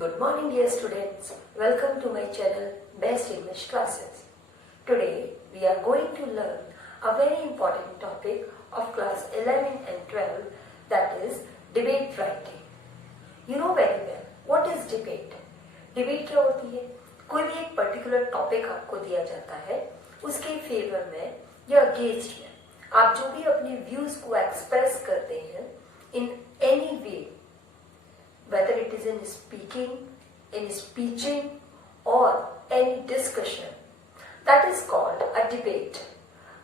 Good morning dear students, welcome to my channel Best English Classes. Today we are going to learn a very important topic of class 11 and 12, that is debate writing. You know very well what is debate. Debate क्या होती है? कोई भी एक particular topic आपको दिया जाता है, उसके फेवर में या अगेंस्ट में आप जो भी अपने व्यूज को एक्सप्रेस करते हैं in any way, whether it is in speaking, in speeching or any discussion, that is called a debate.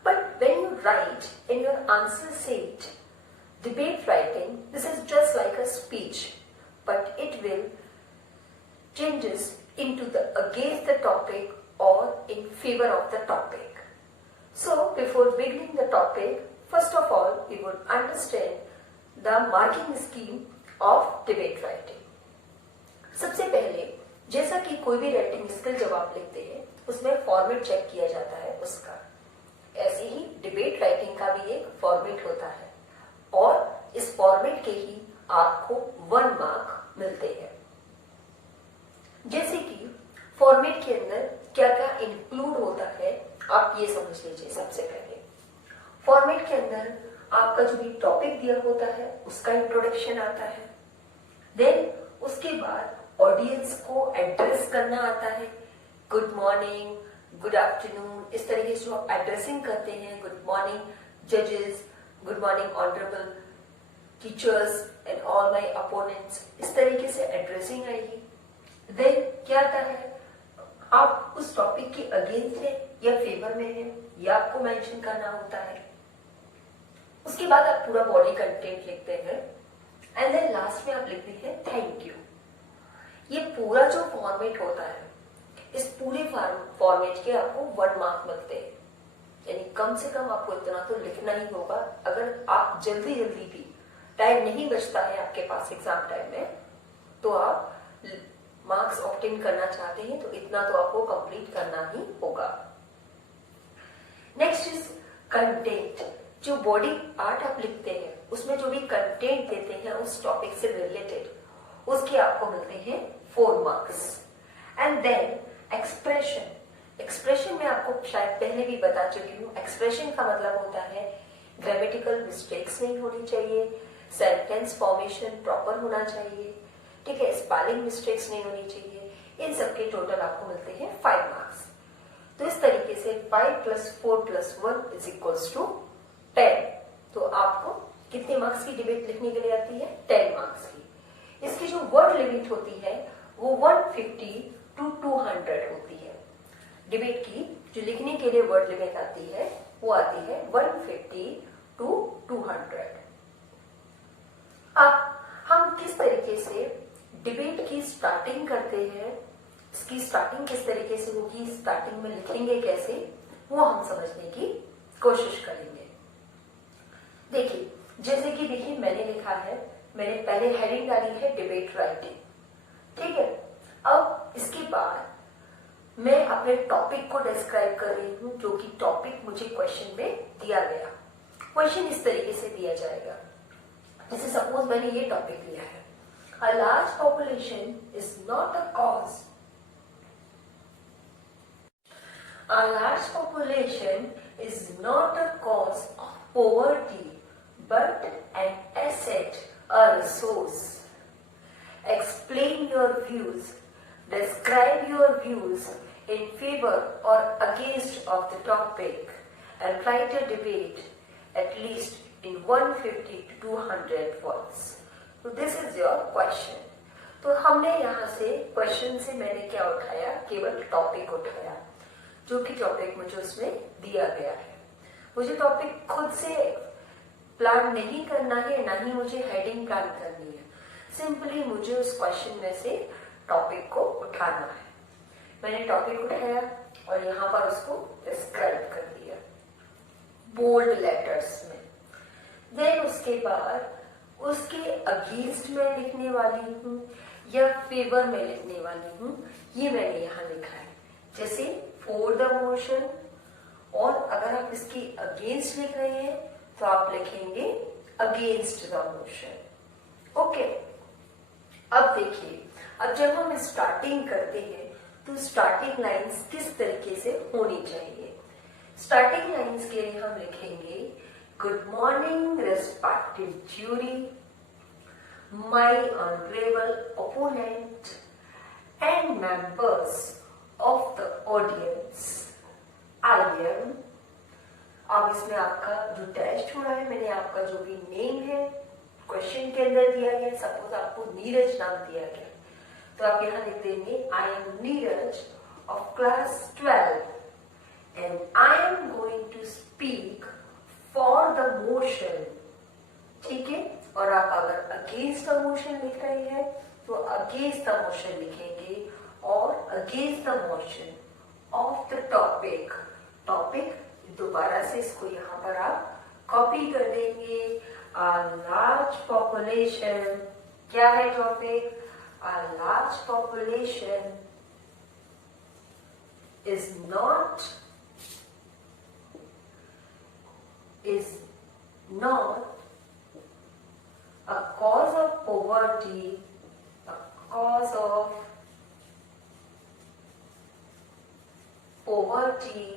But when you write and your answer said debate writing, this is just like a speech, but it will changes into the against the topic or in favor of the topic. So before beginning the topic, first of all we would understand the marking scheme of debate writing. सबसे पहले जैसा कि कोई भी writing skill जब आप लिखते हैं उसमें फॉर्मेट चेक किया जाता है उसका, ऐसे ही डिबेट राइटिंग का भी एक फॉर्मेट होता है और इस फॉर्मेट के ही आपको 1 मार्क मिलते हैं। जैसे कि फॉर्मेट के अंदर क्या क्या इंक्लूड होता है आप ये समझ लीजिए। सबसे पहले फॉर्मेट के अंदर आपका जो भी टॉपिक दिया होता है उसका इंट्रोडक्शन आता है, देन उसके बाद ऑडियंस को एड्रेस करना आता है, गुड मॉर्निंग, गुड आफ्टरनून, इस तरीके से जो आप एड्रेसिंग करते हैं, गुड मॉर्निंग जजेस, good morning honourable teachers and all my opponents, इस तरीके से एड्रेसिंग आएगी। देन क्या आता है, आप उस टॉपिक के अगेंस्ट है या फेवर में है ये आपको मेंशन करना होता है। उसके बाद आप पूरा बॉडी कंटेंट लिखते हैं एंड देन लास्ट में आप लिखते हैं थैंक यू। ये पूरा जो फॉर्मेट होता है, इस पूरे फॉर्मेट के आपको 1 मार्क मिलते हैं, यानी कम से कम आपको इतना तो लिखना ही होगा। अगर आप जल्दी भी टाइम नहीं बचता है आपके पास एग्जाम टाइम में, तो आप मार्क्स ऑब्टेन करना चाहते हैं तो इतना तो आपको कंप्लीट करना ही होगा। Next is content. जो बॉडी पार्ट आप लिखते हैं उसमें जो भी कंटेंट देते हैं उस टॉपिक से रिलेटेड, उसके आपको मिलते हैं 4 marks. And then expression. Expression में आपको शायद पहले भी बता चुकी हूँ, एक्सप्रेशन का मतलब होता है ग्रामेटिकल मिस्टेक्स नहीं होनी चाहिए, सेंटेंस फॉर्मेशन प्रॉपर होना चाहिए, ठीक है, स्पेलिंग मिस्टेक्स नहीं होनी चाहिए। इन सबके टोटल आपको मिलते हैं 5 मार्क्स। तो इस तरीके से 5 + 4 + 1 = 10। तो आपको कितने मार्क्स की डिबेट लिखने के लिए आती है? 10 मार्क्स की। इसकी जो वर्ड लिमिट होती है वो 150 to 200 होती है। डिबेट की जो लिखने के लिए वर्ड लिमिट आती है वो आती है 150 to 200। अब हम किस तरीके से डिबेट की स्टार्टिंग करते हैं, इसकी स्टार्टिंग किस तरीके से होगी, स्टार्टिंग में लिखेंगे कैसे, वो हम समझने की कोशिश करेंगे। देखिए, जैसे कि देखिए मैंने लिखा है, मैंने पहले हेडिंग डाली है डिबेट राइटिंग, ठीक है। अब इसके बाद मैं अपने टॉपिक को डिस्क्राइब कर रही हूं, जो कि टॉपिक मुझे क्वेश्चन में दिया गया। क्वेश्चन इस तरीके से दिया जाएगा, जैसे सपोज मैंने ये टॉपिक लिया है, a large population is not a cause. A large population is not a cause of poverty, but an asset, a resource. Explain your views. Describe your views in favor or against of the topic and write a debate at least in 150 to 200 words. So this is your question. तो हमने यहाँ से question से मैंने क्या उठाया, केवल topic उठाया, जो कि टॉपिक मुझे उसमें दिया गया है। मुझे टॉपिक खुद से प्लान नहीं करना है, ना ही मुझे हेडिंग प्लान करनी है, सिंपली मुझे उस क्वेश्चन में से टॉपिक को उठाना है। मैंने टॉपिक उठाया और यहाँ पर उसको डिस्क्राइब कर दिया बोल्ड लेटर्स में। देन उसके बाद उसके अगेंस्ट में लिखने वाली हूँ या फेवर में लिखने वाली हूँ, ये मैंने यहाँ लिखा है, जैसे फॉर द मोशन। और अगर आप इसकी अगेंस्ट लिख रहे हैं तो आप लिखेंगे अगेंस्ट द मोशन। ओके, अब देखिए अब जब हम स्टार्टिंग करते हैं तो स्टार्टिंग लाइंस किस तरीके से होनी चाहिए? स्टार्टिंग लाइंस के लिए हम लिखेंगे good morning respected jury, my honourable opponent and members of the audience, I am. अब इसमें आपका जो टेस्ट हो रहा है, मैंने आपका जो भी नेम है क्वेश्चन के अंदर दिया गया, सपोज आपको नीरज नाम दिया गया, तो आप यहाँ लिख देंगे I am Neeraj of class 12 and I am going to speak for the motion. ठीक है, और आप अगर अगेंस्ट द मोशन लिख रहे हैं तो अगेंस्ट द मोशन लिखेंगे, और against the motion of the topic. Topic दोबारा से इसको यहाँ पर आप कॉपी कर देंगे। लार्ज पॉपुलेशन, क्या है topic? A large population is not a cause of poverty, a cause of poverty,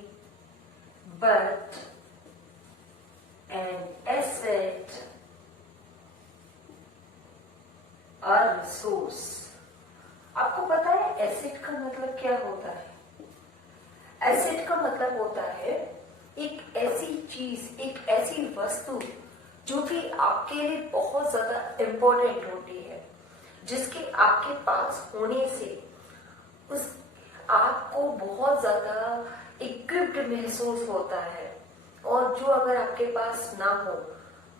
but an asset, a resource। आपको पता है एसेट का मतलब क्या होता है? एसेट का मतलब होता है एक ऐसी चीज, एक ऐसी वस्तु जो कि आपके लिए बहुत ज्यादा इंपॉर्टेंट होती है, जिसके आपके पास होने से उस आपको बहुत ज्यादा इक्विप्ड महसूस होता है, और जो अगर आपके पास ना हो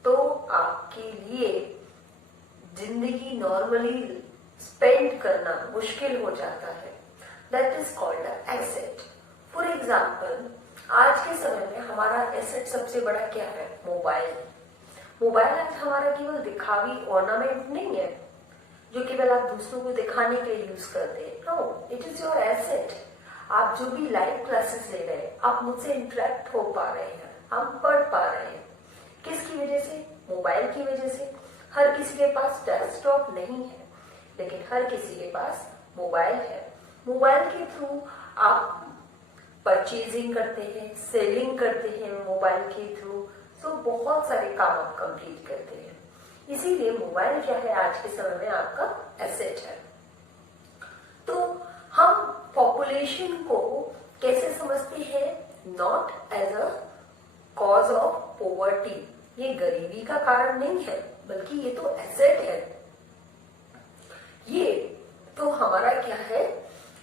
तो आपके लिए जिंदगी नॉर्मली स्पेंड करना मुश्किल हो जाता है। That is called asset. For example, आज के समय में हमारा एसेट सबसे बड़ा क्या है? मोबाइल। मोबाइल आज हमारा केवल दिखावी ऑर्नामेंट नहीं है जो केवल आप दूसरों को दिखाने के लिए यूज करते हैं। No, it is your asset. आप जो भी लाइव क्लासेस ले रहे हैं, आप मुझसे इंटरेक्ट हो पा रहे हैं, हम पढ़ पा रहे हैं, किसकी वजह से? मोबाइल की वजह से। हर किसी के पास डेस्कटॉप नहीं है, लेकिन हर किसी के पास मोबाइल है। मोबाइल के थ्रू आप परचेजिंग करते हैं, सेलिंग करते हैं मोबाइल के थ्रू, सो बहुत सारे काम आप कंप्लीट करते हैं। इसीलिए मोबाइल क्या है आज के समय में आपका एसेट है। तो हम पॉपुलेशन को कैसे समझते हैं? Not as a cause of poverty, ये गरीबी का कारण नहीं है, बल्कि ये तो एसेट है। ये तो हमारा क्या है?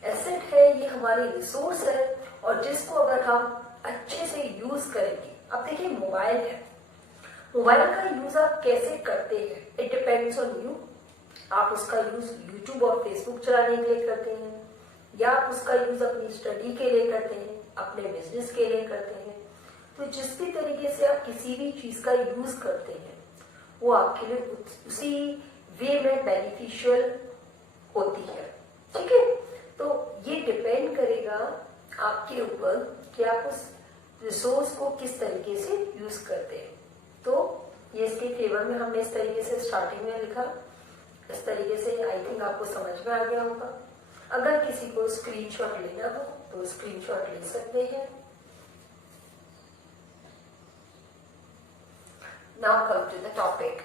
एसेट है, ये हमारी रिसोर्स है, और जिसको अगर हम अच्छे से यूज करेंगे। अब देखिए मोबाइल है, मोबाइल का यूज आप कैसे करते हैं? It depends on you. आप उसका यूज यूट्यूब और फेसबुक चलाने के लिए करते हैं, या आप उसका यूज अपनी स्टडी के लिए करते हैं, अपने बिजनेस के लिए करते हैं। तो जिस भी तरीके से आप किसी भी चीज का यूज करते हैं वो आपके लिए उसी वे में बेनिफिशियल होती है। ठीक है, तो ये डिपेंड करेगा आपके ऊपर कि आप उस रिसोर्स को किस तरीके से यूज करते हैं। तो ये इसके फेवर में हमने इस तरीके से स्टार्टिंग में लिखा। इस तरीके से आई थिंक आपको समझ में आ गया होगा। अगर किसी को स्क्रीनशॉट लेना हो तो स्क्रीनशॉट ले सकते हैं। Now come to the topic.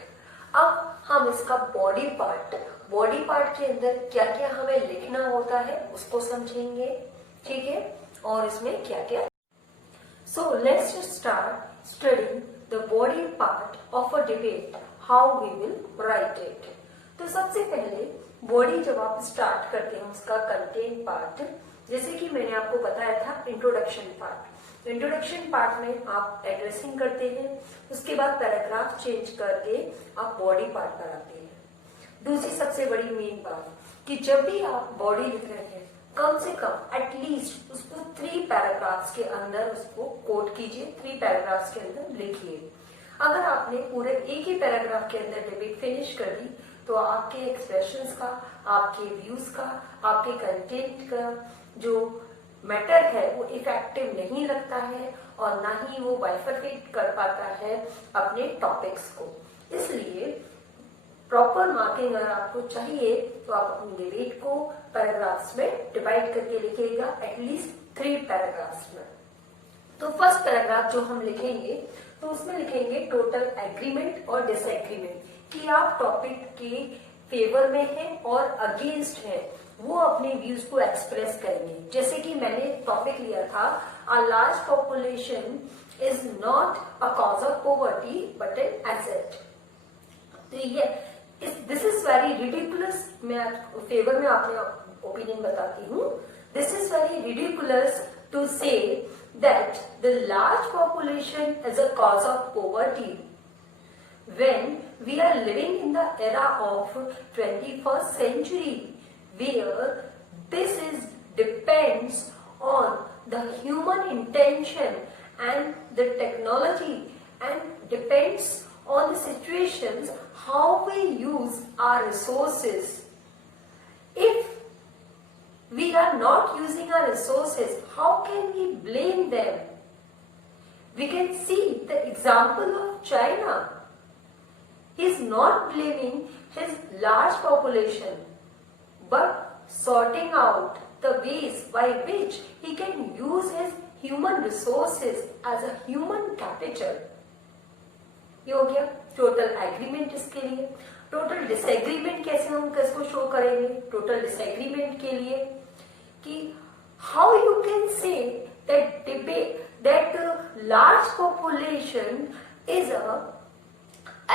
अब हम इसका बॉडी पार्ट के अंदर क्या क्या हमें लिखना होता है उसको समझेंगे। ठीक है, और इसमें क्या क्या। So let's start studying the body part of a debate, how we will write it. तो सबसे पहले बॉडी जब आप स्टार्ट करते हैं उसका कंटेंट पार्ट, जैसे कि मैंने आपको बताया था इंट्रोडक्शन पार्ट। इंट्रोडक्शन पार्ट में आप एड्रेसिंग करते हैं, उसके बाद पैराग्राफ चेंज करके आप बॉडी पार्ट पर आते हैं। दूसरी सबसे बड़ी मेन बात कि जब भी आप बॉडी लिख रहे हैं कम से कम एटलीस्ट उसको 3 पैराग्राफ्स के अंदर उसको कोट कीजिए, 3 पैराग्राफ्स के अंदर लिखिए। अगर आपने पूरे एक ही पैराग्राफ के अंदर डिबेट फिनिश कर दी तो आपके एक्सप्रेशंस का, आपके व्यूज का, आपके कंटेंट का जो मैटर है वो इफेक्टिव नहीं लगता है, और ना ही वो बाइफरकेट कर पाता है अपने टॉपिक्स को। इसलिए प्रॉपर मार्किंग अगर आपको चाहिए तो आप अपने डिबेट को पैराग्राफ्स में डिवाइड करके लिखिएगा, एटलीस्ट 3 पैराग्राफ्स में। तो फर्स्ट पैराग्राफ जो हम लिखेंगे तो उसमें लिखेंगे टोटल एग्रीमेंट और डिसएग्रीमेंट, कि आप टॉपिक के फेवर में हैं और अगेंस्ट हैं, वो अपने व्यूज को एक्सप्रेस करेंगे। जैसे कि मैंने टॉपिक लिया था, a large population is not a cause of poverty but an asset. तो ये दिस इज वेरी रिडिकुलस, मैं फेवर में अपने ओपिनियन बताती हूँ। This is very ridiculous to say that the large population is a cause of poverty when we are living in the era of 21st century, where this is depends on the human intention and the technology, and depends on the situations how we use our resources. If we are not using our resources, how can we blame them? We can see the example of China. He is not blaming his large population, but sorting out the ways by which he can use his human resources as a human capital. ये हो गया total agreement इसके लिए। Total disagreement कैसे हम किसको show करेंगे? Total disagreement के लिए कि how you can say that that large population is a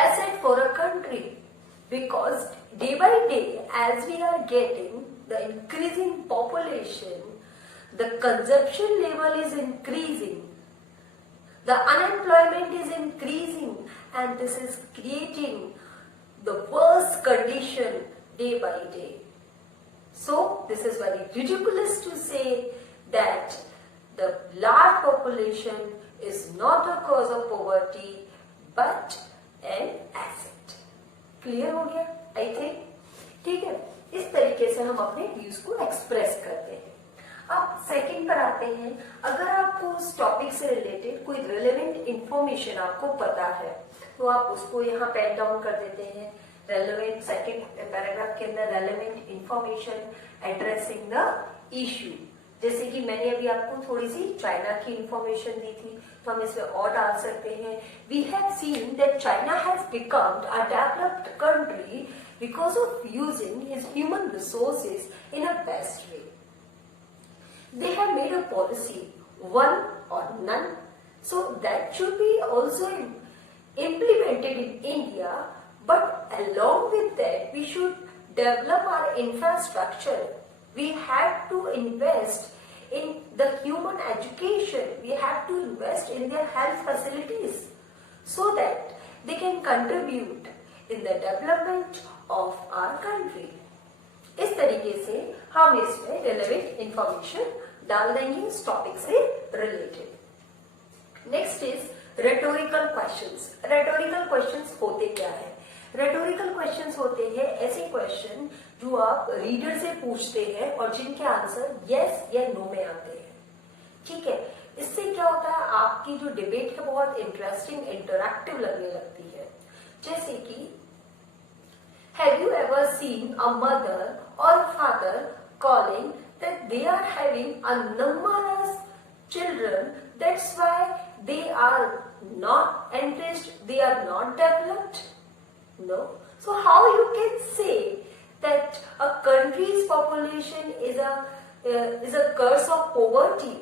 asset for a country, because day by day as we are getting the increasing population, the consumption level is increasing, the unemployment is increasing, and this is creating the worst condition day by day. So this is very ridiculous to say that the large population is not a cause of poverty but an asset. Clear हो गया? I think ठीक है। इस तरीके से हम अपने views को एक्सप्रेस करते हैं। अब सेकंड पर आते हैं। अगर आपको उस टॉपिक से रिलेटेड कोई रिलेवेंट इंफॉर्मेशन आपको पता है तो आप उसको यहाँ पेन डाउन कर देते हैं। रेलेवेंट सेकंड पैराग्राफ के अंदर relevant information addressing the issue, जैसे कि मैंने अभी आपको थोड़ी सी चाइना की इंफॉर्मेशन दी थी, तो हम इसमें और डाल सकते हैं। We have seen that China has becomed a developed country because of using his human resources in a best way. They have made a policy, one or none, so that should be also implemented in India. But along with that, we should develop our infrastructure. We have to invest in the human education. We have to invest in their health facilities so that they can contribute in the development of our country. इस तरीके से हम इसमें relevant information डाल देंगे इस topic से related. Next is rhetorical questions. Rhetorical questions होते क्या है? रेटोरिकल क्वेश्चंस होते हैं ऐसे क्वेश्चन जो आप रीडर से पूछते हैं और जिनके आंसर यस या नो में आते हैं। ठीक है, इससे क्या होता है, आपकी जो डिबेट है बहुत इंटरेस्टिंग इंटरैक्टिव लगने लगती है। जैसे कि have you ever seen a mother or father calling that they are having a numerous children, that's why they are not enriched, they are not developed? No. So how you can say that a country's population is a curse of poverty?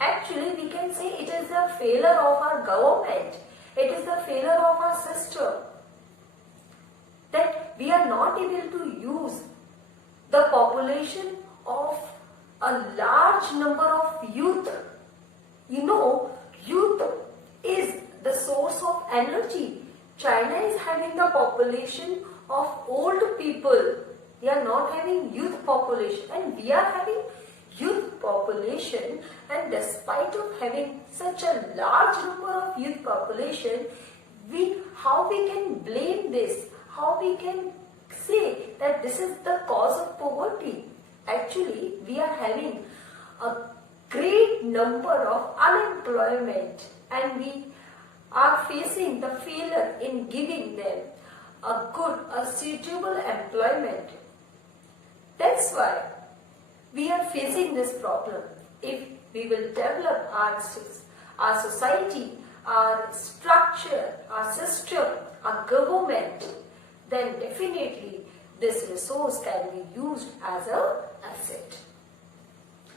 Actually, we can say it is the failure of our government. It is the failure of our system, that we are not able to use the population of a large number of youth. You know, youth is the source of energy. China is having the population of old people. They are not having youth population, and we are having youth population. And despite of having such a large number of youth population, how we can blame this? How we can say that this is the cause of poverty? Actually, we are having a great number of unemployment, and we are facing the failure in giving them a suitable employment. That's why we are facing this problem. If we will develop our society, our structure, our system, our government, then definitely this resource can be used as a asset.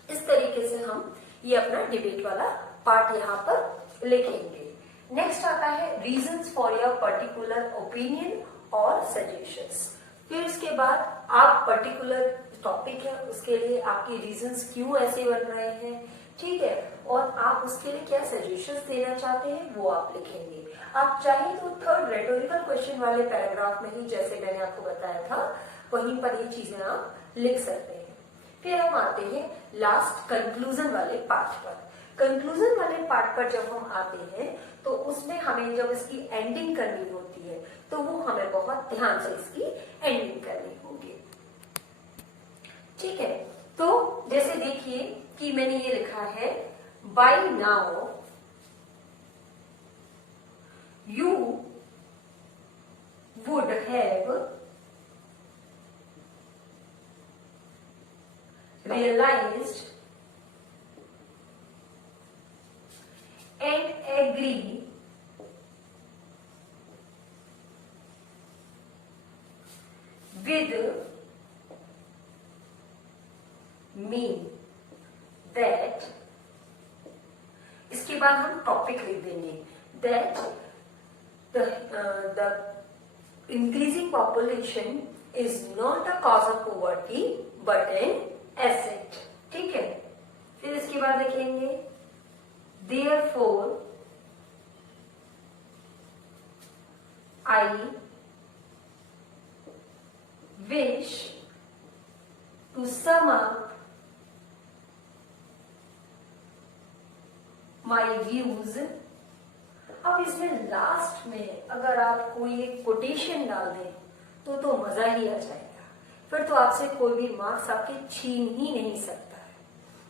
इस तरीके से हम ये अपना debate वाला part यहाँ पर लिखेंगे. नेक्स्ट आता है reasons for your particular opinion और सजेशंस. फिर उसके बाद आप पर्टिकुलर टॉपिक है उसके लिए आपके रीजंस क्यों ऐसे बन रहे हैं, ठीक है, और आप उसके लिए क्या सजेशंस देना चाहते हैं वो आप लिखेंगे. आप चाहे तो थर्ड रेटोरिकल क्वेश्चन वाले पैराग्राफ में ही, जैसे मैंने आपको बताया था, वहीं पर ये चीजें आप लिख सकते हैं. फिर हम आते हैं लास्ट कंक्लूजन वाले पार्ट पर. कंक्लूजन वाले पार्ट पर जब हम आते हैं तो उसमें हमें जब इसकी एंडिंग करनी होती है तो वो हमें बहुत ध्यान से इसकी एंडिंग करनी होगी. ठीक है, तो जैसे देखिए कि मैंने ये लिखा है, by now you would have realized and agree with me that, इसके बाद हम टॉपिक लिख देंगे, that the increasing population is not a cause of poverty but an asset. ठीक है, फिर इसके बाद लिखेंगे therefore I wish to sum up my views. अब इसमें लास्ट में अगर आप कोई एक कोटेशन डाल दें तो मजा ही आ जाएगा. फिर तो आपसे कोई भी मार्क्स आपके छीन ही नहीं सकता है.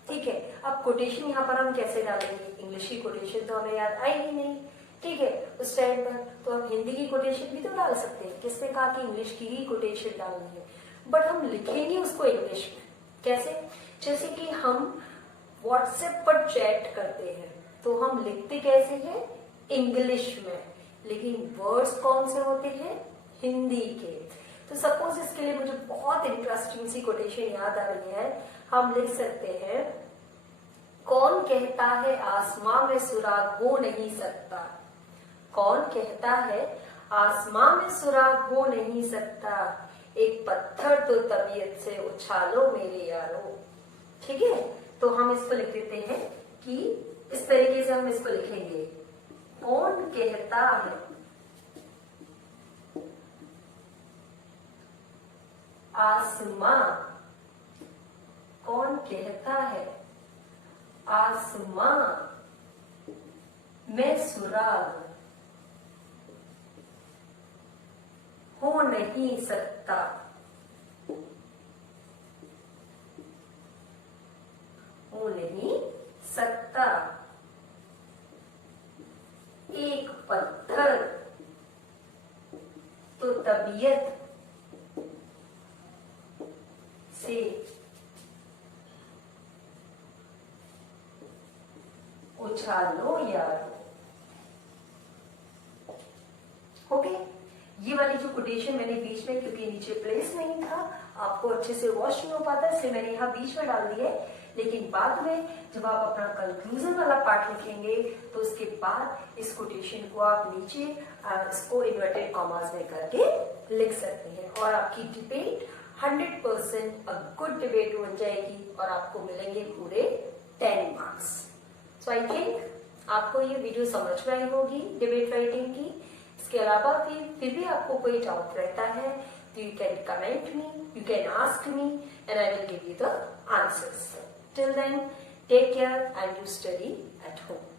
ठीक है, अब कोटेशन यहाँ पर हम कैसे डालेंगे, इंग्लिश की कोटेशन तो हमें याद आई ही नहीं. ठीक है, उस टाइम पर तो हम हिंदी की कोटेशन भी तो डाल सकते हैं. किसने कहा कि इंग्लिश की ही कोटेशन डालनी है, बट हम लिखेंगे उसको इंग्लिश में. कैसे, जैसे कि हम व्हाट्सएप पर चैट करते हैं तो हम लिखते कैसे हैं, इंग्लिश में, लेकिन वर्ड्स कौन से होते हैं, हिंदी के. तो सपोज इसके लिए मुझे बहुत इंटरेस्टिंग सी कोटेशन याद आ रही है. हम लिख सकते हैं, कौन कहता है आसमां में सुराग हो नहीं सकता. कौन कहता है आसमां में सुराग हो नहीं सकता, एक पत्थर तो तबीयत से उछालो मेरे यारो. ठीक है, तो हम इसको लिख देते हैं कि इस तरीके से हम इसको लिखेंगे, कौन कहता है आसमां, कौन कहता है आसमां में सुराग हो नहीं सकता, हो नहीं सकता, एक पत्थर तो तबीयत से उछालो यार. ओके, ये वाली जो कोटेशन मैंने बीच में, क्योंकि नीचे प्लेस नहीं था, आपको अच्छे से वॉश नहीं हो पाता, इसलिए मैंने यहाँ बीच में डाल दी है. लेकिन बाद में जब आप अपना कंक्लूजन वाला पार्ट लिखेंगे तो उसके बाद इस कोटेशन को आप नीचे इसको इन्वर्टेड कॉमास में करके लिख सकते हैं और आपकी डिबेट 100% अ गुड डिबेट बन जाएगी और आपको मिलेंगे पूरे 10 मार्क्स. सो आई थिंक आपको ये वीडियो समझ में आई होगी डिबेट राइटिंग की. इसके अलावा फिर भी आपको कोई डाउट रहता है तो you can comment me, you can ask me and I will give you the answers. Till then, take care and do study at home.